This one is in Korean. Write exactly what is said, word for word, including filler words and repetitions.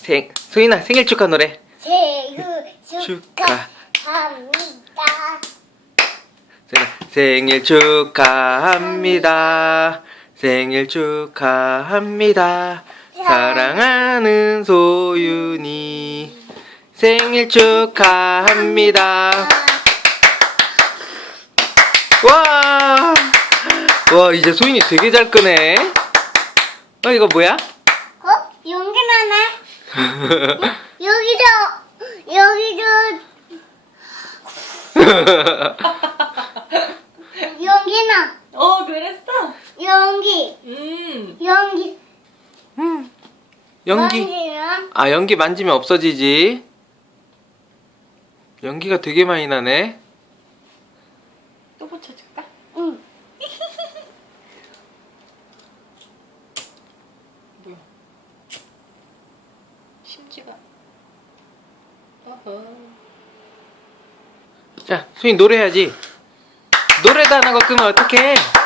생, 소인아 생일 축하 노래. 생일 축하. 축하합니다. 소인아, 생일 축하합니다. 생일 축하합니다. 사랑하는 소윤이 생일 축하합니다. 와, 와 이제 소윤이 되게 잘 끄네. 어 이거 뭐야? 어? 연기 나네? 여기도 여기도 연기 나. 어, 그랬어? 연기 음. 연기 음, 연기. 만지면 아 연기 만지면 없어지지. 연기가 되게 많이 나네. 또 붙여줄까? 응. 뭐야? 심지가. 어허. 자 소인 노래해야지. 노래도 안 하고 끄면 어떡해.